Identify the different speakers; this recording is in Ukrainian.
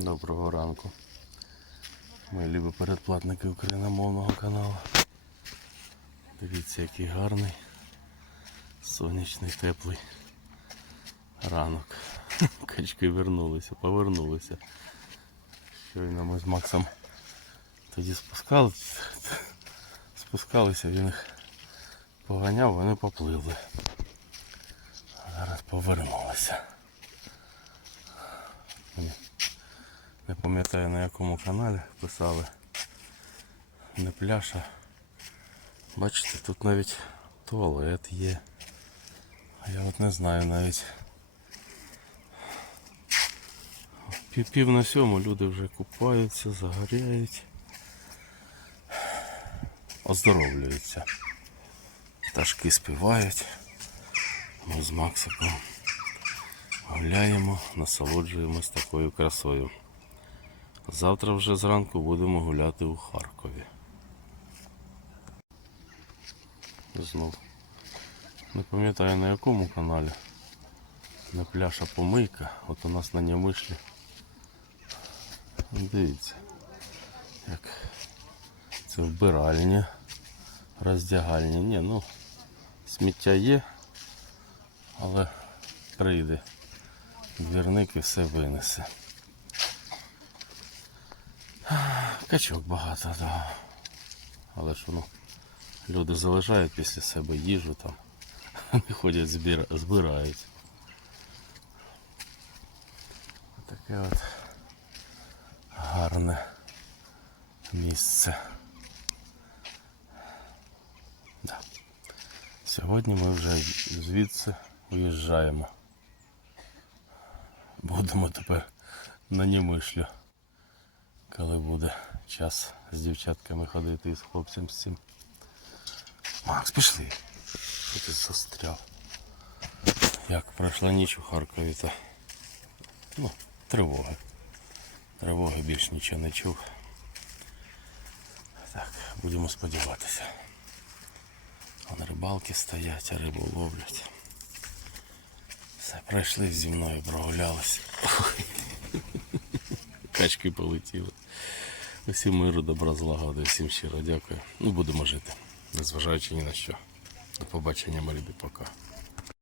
Speaker 1: Доброго ранку. Мої любі передплатники україномовного каналу. Дивіться, який гарний, сонячний, теплий ранок. Качки вернулися, повернулися. Щойно ми з Максом тоді спускали, спускалися, він їх поганяв, вони попливли. Зараз повернулися. Не пам'ятаю на якому каналі писали. Не пляша. Бачите, тут навіть туалет є. А я от не знаю навіть. Пів, пів на сьому люди вже купаються, загоряють. Оздоровлюються. Пташки співають. Ми з Максиком гуляємо, насолоджуємось такою красою. Завтра вже зранку будемо гуляти у Харкові. Знов. Не пам'ятаю на якому каналі. Не пляша помийка. От у нас на Нямишлі. Дивіться, як це вбиральня, роздягальня. Ні, ну сміття є, але прийде. Двірник і все винесе. Качок багато, да. Але ж ну, люди залишають після себе їжу там. Вони ходять збір... збирають. Таке от гарне місце. Да. Сьогодні ми вже звідси уїжджаємо. Будемо тепер на Німишлю Коли буде час з дівчатками ходити і з хлопцем з цим. Макс, пішли. Що ти застряв? Як пройшла ніч у Харкові, то ну, тривога. Тривоги більш нічого не чув. Так, будемо сподіватися. Вон рибалки стоять, а рибу ловлять. Все, пройшли зі мною, прогулялися. Качки полетіли. Усім миру, добра, злагоди, всім щиро дякую. Ну, будемо жити, незважаючи ні на що. До побачення, малі пока.